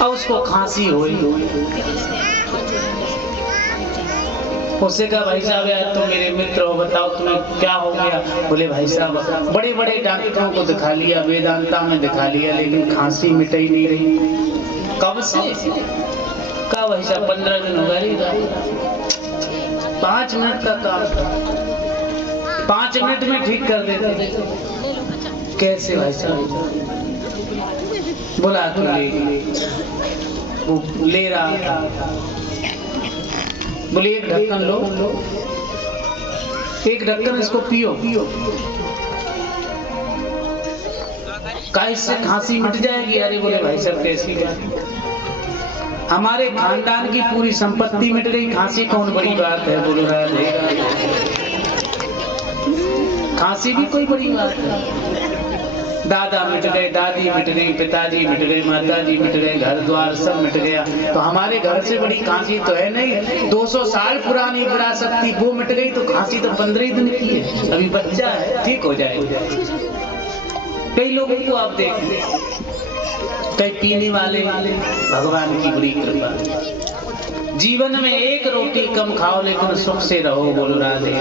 और उसको खांसी हुई। उससे कहा भाई साहब यार तुम मेरे मित्र हो, बताओ तुम्हें क्या हो गया? बोले भाई साहब बड़े बड़े डॉक्टरों को दिखा लिया, वेदांता में दिखा लिया, लेकिन खांसी मिट ही नहीं रही। कब से? कहा भाई साहब 15 दिन हो गए। 5 मिनट का काम था, 5 मिनट में ठीक कर देते। कैसे भाई साहब? बोला वो ले रहा था। बोले एक ढक्कन लो, एक ढक्कन इसको पियो, का इससे खांसी मिट जाएगी। अरे बोले भाई साहब कैसी बात, हमारे खानदान की पूरी संपत्ति मिट गई, खांसी कौन बड़ी बात है? बोलो खांसी भी कोई बड़ी बात है? दादा मिट गए, दादी मिट गई, पिताजी मिट गए, माताजी मिट गए, घर द्वार सब मिट गया, तो हमारे घर से बड़ी खांसी तो है नहीं। 200 साल पुरानी विरासत वो मिट गई, तो खांसी तो 15 दिन की है, अभी बच्चा है, ठीक हो जाएगा। कई लोगों को आप देखें, कई पीने वाले, भगवान की बड़ी कृपा, जीवन में एक रोटी कम खाओ लेकिन सुख से रहो। बोलो राधे।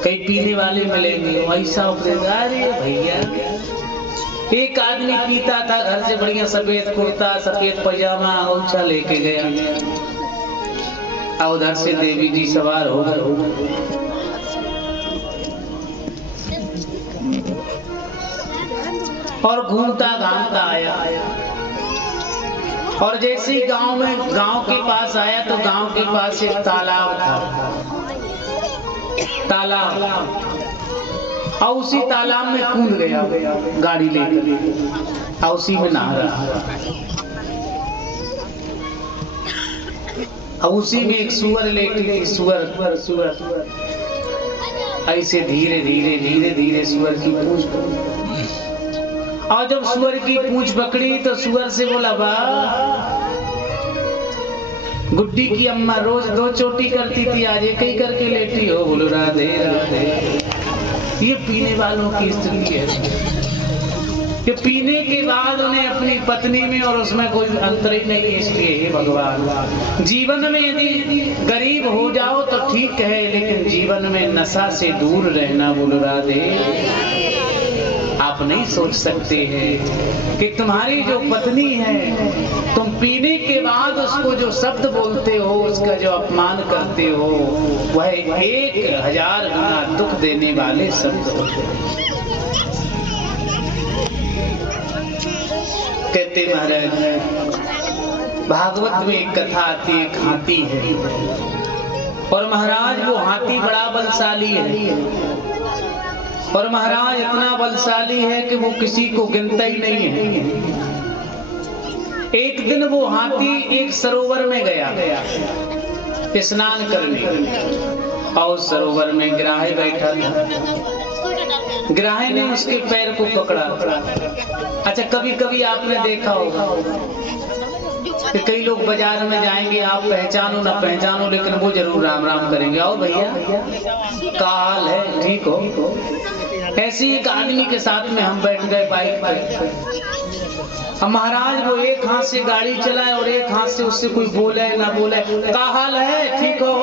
कई पीने वाले मिलेंगे ऐसा अरे भैया, एक आदमी पीता था, घर से बढ़िया सफेद कुर्ता, सफेद पजामा, औछा लेके गया, और उधर से देवी जी सवार हो गए, और घूमता घामता आया, और जैसे ही गांव के पास आया तो गांव के पास एक तालाब था, तालाब, और उसी तालाब में कूद गया गाड़ी लेकर, और उसी में नहा रहा। और उसी में एक सुअर लेटी थी, सुअर ऐसे धीरे धीरे धीरे धीरे सुअर की पूंछ पकड़ी, और जब सुअर की पूंछ पकड़ी तो सुअर से बोला, वाह गुड्डी की अम्मा रोज 2 चोटी करती थी, आज एक ही करके लेटी हो। बोलो राधे राधे। ये पीने वालों की स्थिति है कि पीने के बाद उन्हें अपनी पत्नी में और उसमें कोई अंतर ही नहीं है। इसलिए हे भगवान, जीवन में यदि गरीब हो जाओ तो ठीक है, लेकिन जीवन में नशा से दूर रहना। बोलो राधे। आप नहीं सोच सकते हैं कि तुम्हारी जो पत्नी है, तुम पीने के बाद उसको जो शब्द बोलते हो, उसका जो अपमान करते हो, वह 1000 गुना दुख देने वाले शब्द होते हैं। कहते महाराज, भागवत में एक कथा आती है, एक हाथी है, और महाराज वो हाथी बड़ा बलशाली है, और महाराज इतना बलशाली है कि वो किसी को गिनता ही नहीं है। एक दिन वो हाथी एक सरोवर में गया स्नान करने, और सरोवर में गिराहे बैठा था। गिराहे ने उसके पैर को पकड़ा। अच्छा, कभी कभी आपने देखा होगा कि कई लोग बाजार में जाएंगे, आप पहचानो ना पहचानो, लेकिन वो जरूर राम राम करेंगे। आओ भैया, क्या हाल है, ठीक हो? ऐसे एक आदमी के साथ में हम बैठ गए बाइक पर। अब महाराज वो एक हाथ से गाड़ी चलाए और एक हाथ से उससे कोई बोले ना बोले, क्या हाल है, ठीक हो?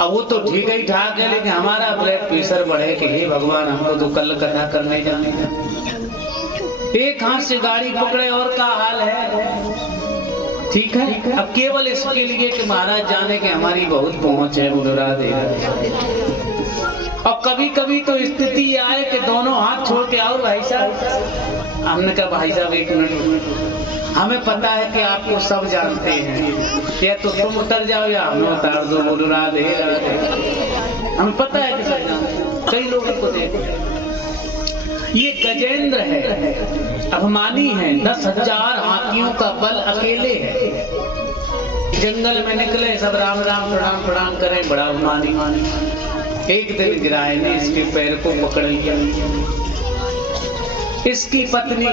अब वो तो ठीक ही ठाक है, लेकिन हमारा ब्लड प्रेशर बढ़े कि हे भगवान, हमको तो कल कथा करने जाने का। एक हाथ से गाड़ी पकड़े और क्या हाल है, ठीक है? अब केवल इसके लिए कि महाराज जाने के हमारी बहुत पहुंच है। बोलो राधे। और कभी कभी तो स्थिति आए कि दोनों हाथ छोड़ के आओ भाई साहब। हमने कहा भाई साहब 1 मिनट, हमें पता है कि आपको सब जानते हैं, या तो तुम उतर जाओ या हमें उतार दो। बोलो राधे राधे। हमें पता है कि सब जानते हैं। कई लोगों को देखो, ये गजेंद्र है, अभिमानी है, 10,000 हाथियों का बल अकेले है। जंगल में निकले, सब राम राम प्रणाम प्रणाम करें, बड़ा अभिमानी। एक दिन गिराए ने इसके पैर को पकड़ लिया। इसकी पत्नी,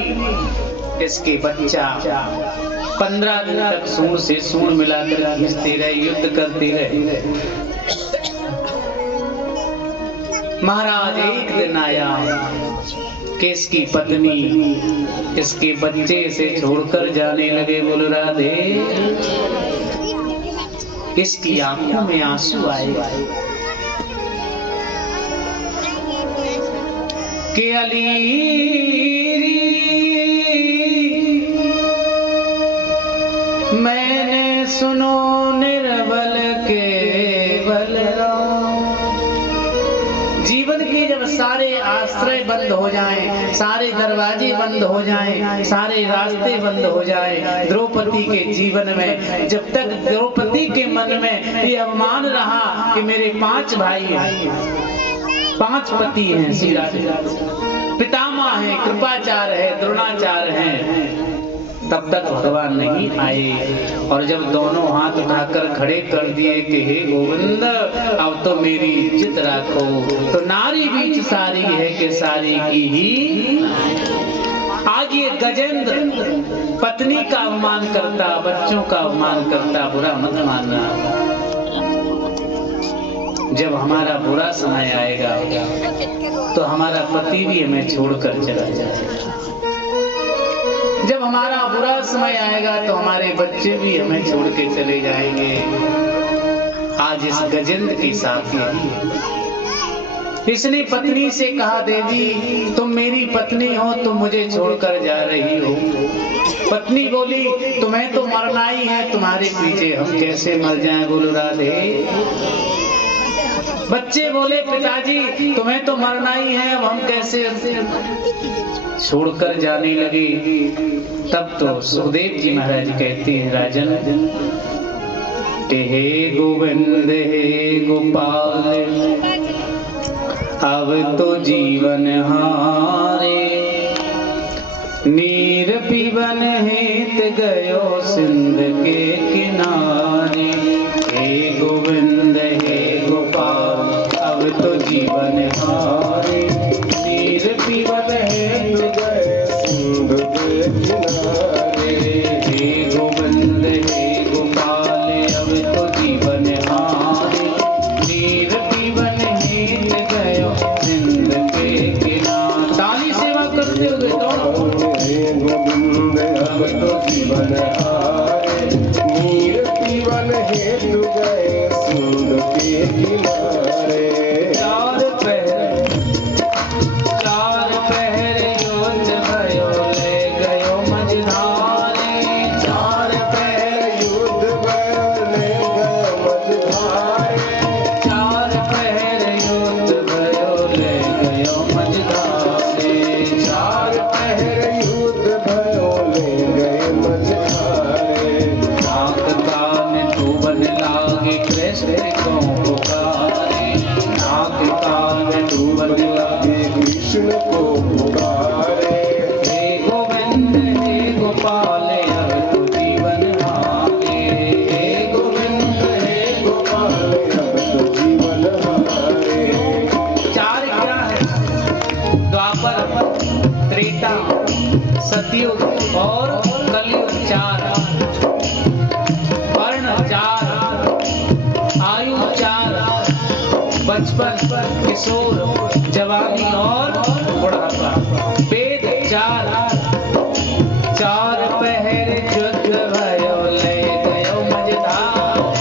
इसके बच्चा 15 दिन तक सूंड से सूंड मिलाकर खींचते रहे, युद्ध करते रहे, महाराज एक दिन आया कि इसकी पत्नी इसके बच्चे से छोड़कर जाने लगे। बोल राधे, इसकी आंखों में आंसू आए कि अली मैंने सुनो निर्बल के बलराम। जीवन के जब सारे आश्रय बंद हो जाएं, सारे दरवाजे बंद हो जाएं, सारे रास्ते बंद हो जाएं, द्रौपदी के जीवन में जब तक द्रौपदी के मन में ये अभिमान रहा कि मेरे 5 भाई हैं, 5 पति हैं, श्री राधे पितामह हैं, कृपाचार्य है, द्रोणाचार्य हैं, तब तक भगवान नहीं आए। और जब दोनों हाथ उठाकर खड़े कर दिए कि हे गोविंद अब तो मेरी इज्जत रखो, तो नारी बीच सारी है कि सारी की ही। आज ये गजेंद्र पत्नी का अपमान करता, बच्चों का अपमान करता, बुरा मत मानना। जब हमारा बुरा समय आएगा तो हमारा पति भी हमें छोड़कर चला जाएगा। जब हमारा बुरा समय आएगा तो हमारे बच्चे भी हमें छोड़ के चले जाएंगे। आज इस गजेंद्र के साथ यही है। इसने पत्नी से कहा, देवी तुम मेरी पत्नी हो, तुम मुझे छोड़कर जा रही हो। पत्नी बोली, तुम्हें तो मरना ही है, तुम्हारे पीछे हम कैसे मर जाएं। बोलो राधे। बच्चे बोले, पिताजी तुम्हें तो मरना ही है, अब हम कैसे छोड़कर जाने लगे। तब तो सुखदेव जी महाराज कहते हैं, राजन हे गोविंद हे गोपाल अब तो जीवन हारे, नीर पीवन हेत गयो सिंध के किनारे। हे गोविंद हे गोपाल अब तो जीवन हारे, नीर पीवन हेत गए सिंध के किनारे। हे गोविंद हे गोपाल अब तो जीवन हारे, नीर पीवन हेत गयो सिंध के किनारे। ताली सेवा करते हुए दोनों। हे गोविंद अब तो जीवन हारे, नीर पीवन हेतु गए सिंध के किनारे। चार पहर योद्ध भयो ले गयो मझधारे। चार पहर युद्ध भयो ले गयो मझधारे। चार पहर युद्ध भयो ले गयो मझधारे। चार पहर युद्ध भयो ले गए मझधारे। नाक कान डूबन लागे कृष्ण को पुकारे। नाक कान डूबन लागे कृष्ण को पुकारे। हे गोविंद हे गोपाल अब तो जीवन हारे। हे गोविंद हे गोपाल अब तो जीवन हारे। चार क्या है? द्वापर, त्रेता, सतयुग और कलयुग। चार वर्ण, चार आयु, चार बचपन, किशोर, जवानी और बुढ़ापा। वेद चार। चार पहर युद्ध भयो ले गयो मझधारे।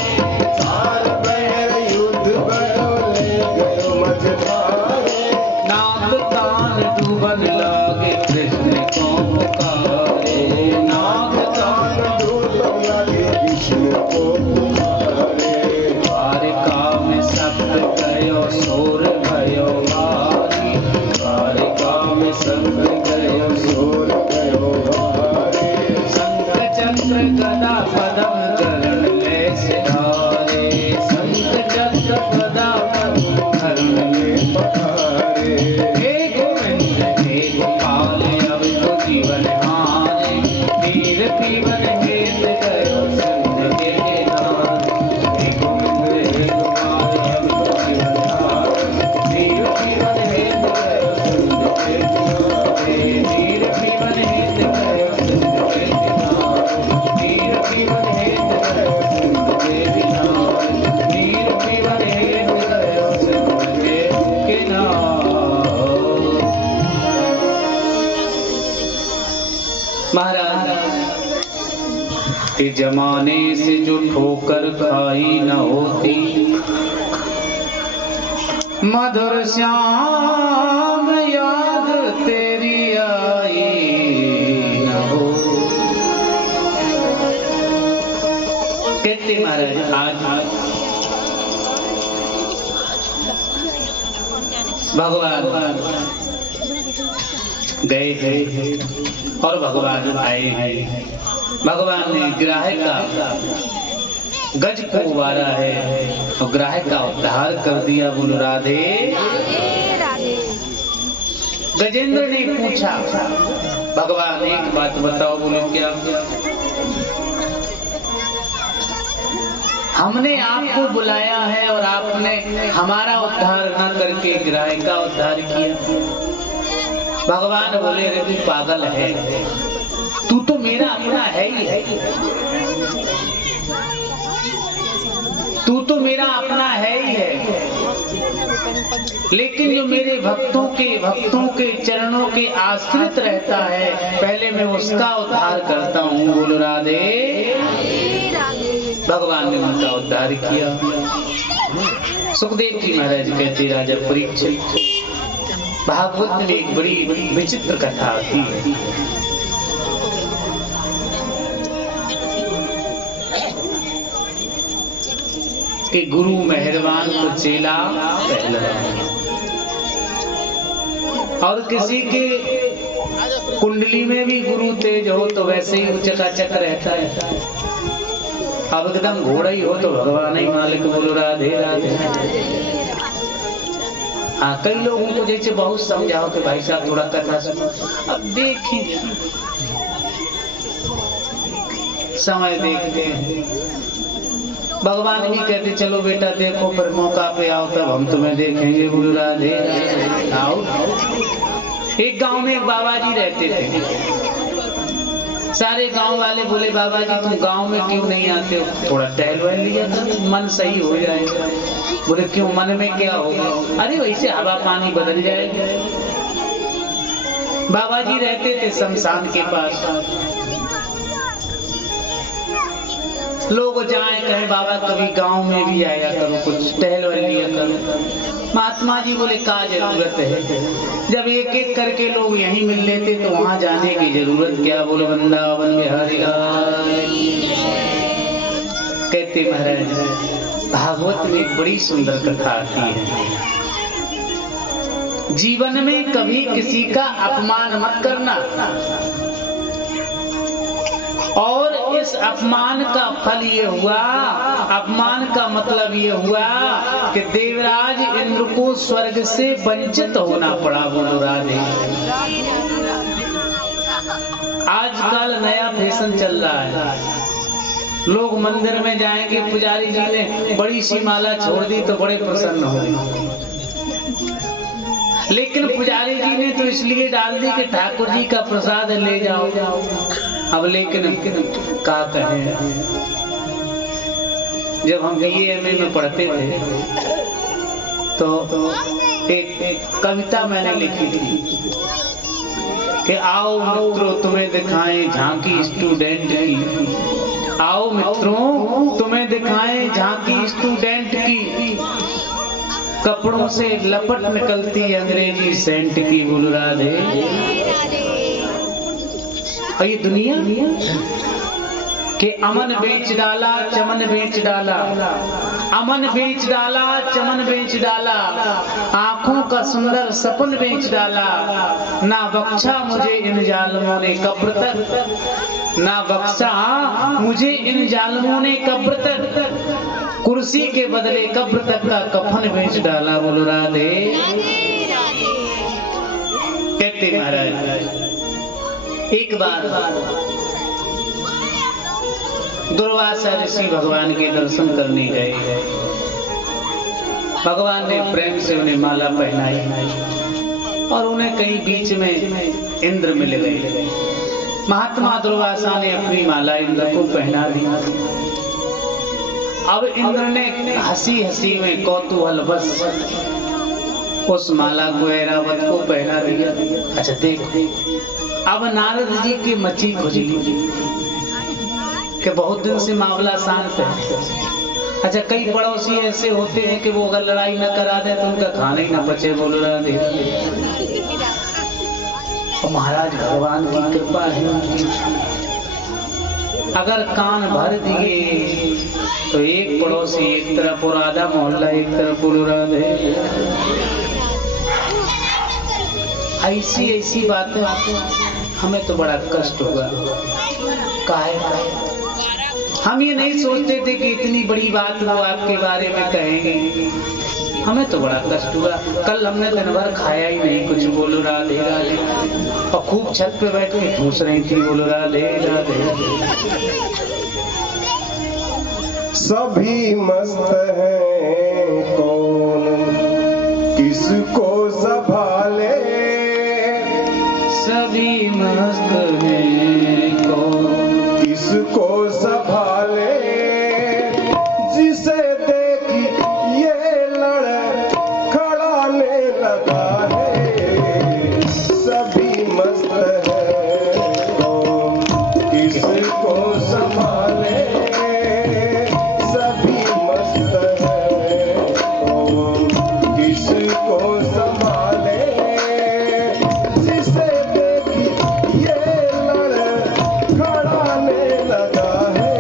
चार पहर युद्ध भयो ले गयो मझधारे। नाक कान डूबन लागे कृष्ण को पुकारे। नाक कान डूबन लागे कृष्ण को पुकारे। द्वारिका में सप्त गयो सोर भयो भारी। द्वारिका में सप्त गयो सोर भयो भारी। शंख चक्र गदा पदम करण ले सिधारे। शंख चक्र गदा पदम करण ले पखारे। हे गोविंद हे गोपाल अब तो जीवन हारे, नीर पीवन हेत गयो सिंध के किनारे। हे गोविंद हे गोपाल अब तो जीवन हारे, नीर पीवन हेत गयो सिंध के किनारे। नीर पीवन हेत गयो सिंध के किनारे। नीर पीवन हेत गयो सिंध के किनारे। नीर पीवन हेत गयो सिंध के किनारे। कि जमाने से जो ठोकर खाई न होती, मधुर श्याम याद तेरी आई न हो। कहते महाराज आज भगवान गए थे और भगवान आए हैं। भगवान ने ग्राहक का गज को उबारा है और ग्राहक का उद्धार कर दिया। बोलो राधे। गजेंद्र ने पूछा भगवान एक बात बताओ। बोले क्या? हमने आपको बुलाया है और आपने हमारा उद्धार न करके ग्राहक का उद्धार किया। भगवान बोले अरे तू पागल है, तू तो मेरा अपना है ही है, तू तो मेरा अपना है ही है, लेकिन जो मेरे भक्तों के चरणों के आश्रित रहता है पहले मैं उसका उद्धार करता हूँ। बोलो राधे। भगवान ने उनका उद्धार किया। सुखदेव जी महाराज कहते राजा परीक्षित, भागवत में एक बड़ी विचित्र कथा आती है। कि गुरु मेहरबान तो चेला पहलवान, और किसी के कुंडली में भी गुरु तेज हो तो वैसे ही चकाचक रहता है। अब एकदम घोड़ा ही हो तो भगवान ही मालिक। बोलो राधे राधे। हाँ, कई लोगों को जैसे बहुत समझाओ कि भाई साहब थोड़ा कथा सुनो, अब देखिए समय देखते हैं। भगवान भी कहते चलो बेटा देखो, फिर मौका पे आओ तब हम तुम्हें देखेंगे। बोलो राधे। आओ। एक गांव में एक बाबा जी रहते थे। सारे गांव वाले बोले बाबा जी तुम गांव में क्यों नहीं आते हो, थोड़ा टहल वहल लिया तो मन सही हो जाएगा। बोले क्यों, मन में क्या होगा? अरे वैसे हवा पानी बदल जाएगा। बाबा जी रहते थे शमशान के पास। लोग जाए कहे बाबा कभी गांव में भी आया करो, कुछ टहल वहल लिया करो। महात्मा जी बोले का जरूरत है, जब एक एक करके लोग यहीं मिल लेते तो वहां जाने की जरूरत क्या। बोलो वृंदावन बिहारी लाल। कहते महाराज भागवत में एक बड़ी सुंदर कथा आती है। जीवन में कभी किसी का अपमान मत करना, और इस अपमान का फल ये हुआ, अपमान का मतलब ये हुआ कि देवराज इंद्र को स्वर्ग से वंचित होना पड़ा। बोलो राधे। आजकल नया फैशन चल रहा है, लोग मंदिर में जाएंगे, पुजारी जी ने बड़ी सी माला छोड़ दी तो बड़े प्रसन्न हो, लेकिन पुजारी जी ने तो इसलिए डाल दी कि ठाकुर जी का प्रसाद ले जाओ। अब लेकिन क्या कहें, जब हम BA में पढ़ते थे तो एक कविता मैंने लिखी थी कि आओ मित्रों तुम्हें दिखाएं झांकी स्टूडेंट की, आओ मित्रों तुम्हें दिखाएं झांकी स्टूडेंट की, कपड़ों से लपट निकलती अंग्रेजी सेंट की। बोलो राधे। और ये दुनिया के अमन बेच डाला चमन बेच डाला, अमन बेच डाला चमन बेच डाला, आंखों का सुंदर सपन बेच डाला, ना बख्शा मुझे इन जालिमों ने कब्र तक, ना बख्शा मुझे इन जालिमों ने कब्र तक, कुर्सी के बदले कब्र तक का कफन बेच डाला। बोलो राधे। कहते महाराज एक बार दुर्वासा ऋषि भगवान के दर्शन करने गए। भगवान ने प्रेम से उन्हें माला पहनाई और उन्हें कहीं बीच में इंद्र मिल गए। महात्मा दुर्वासा ने अपनी माला इंद्र को पहना दी। अब इंद्र ने हंसी हंसी में कौतूहल बस उस माला को ऐरावत को पहना दिया। अच्छा देखो, अब नारद जी की मची खुशी कि बहुत दिन से मामला शांत है। अच्छा, कई पड़ोसी ऐसे होते हैं कि वो अगर लड़ाई न करा दे तो उनका खाना ही ना बचे। बोलो राधे। और महाराज भगवान की कृपा है, अगर कान भर दिए तो एक पड़ोसी एक तरफ और आधा मोहल्ला एक तरफ। बोलो राधे। ऐसी ऐसी बातें हमें तो बड़ा कष्ट होगा। काहे हम ये नहीं सोचते थे कि इतनी बड़ी बात वो आपके बारे में कहेंगे। हमें तो बड़ा कष्ट हुआ। कल हमने दिन भर खाया ही नहीं कुछ। बोलो राधे राधे। और खूब छत पे बैठ के ठूस रही थी। बोलो राधे राधे। सभी मस्त हैं, कौन किसको संभाले। सभी मस्त हैं, कौन किसको संभाले। जिसे देखी ये लड़ खड़ाने लगा है। सभी मस्त हैं, कौन किसको संभाले। सभी मस्त हैं, कौन किसको संभाले। जिसे देखी ये लड़ खड़ाने लगा है।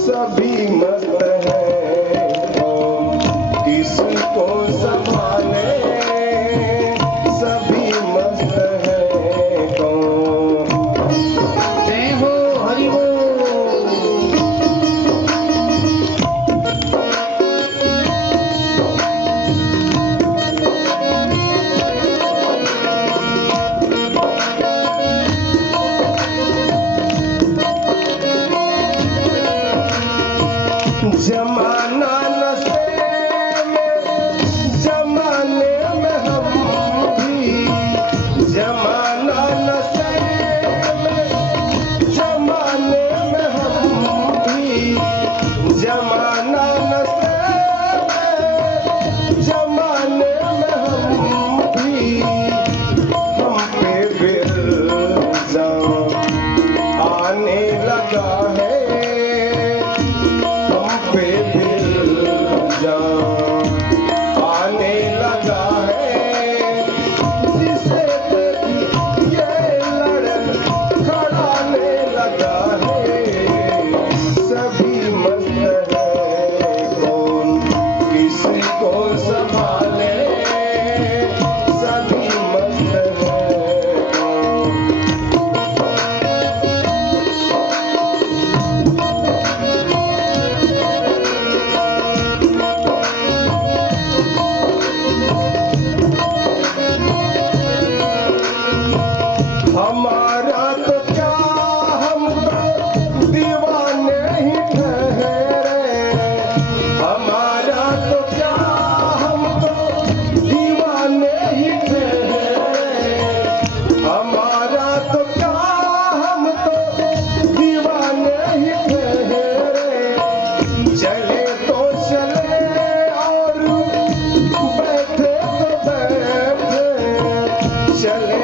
सभी मस्त हैं, कौन किसको संभाले। सभी मस्त हैं, कौन। जय हो हरि बोल। जमाना नशे में, जमाने में हम भी। जमाना नशे में, जमाने में हम भी। जमाना नशे में, जमाने में हम भी। हम पे बिल्जाम आने लगा है। हम पे बिल्जाम आने लगा है। जिसे देखी ये लड़ खड़ाने लगा है। सभी मस्त हैं, कौन किसको संभाले। सभी मस्त हैं, कौन। हमारा तो क्या, हम तो दीवाने ही ठहरे। हमारा तो क्या, हम तो दीवाने ही ठहरे। हमारा तो क्या, हम तो दीवाने ही ठहरे। चले तो चले और बैठे तो बैठे। चले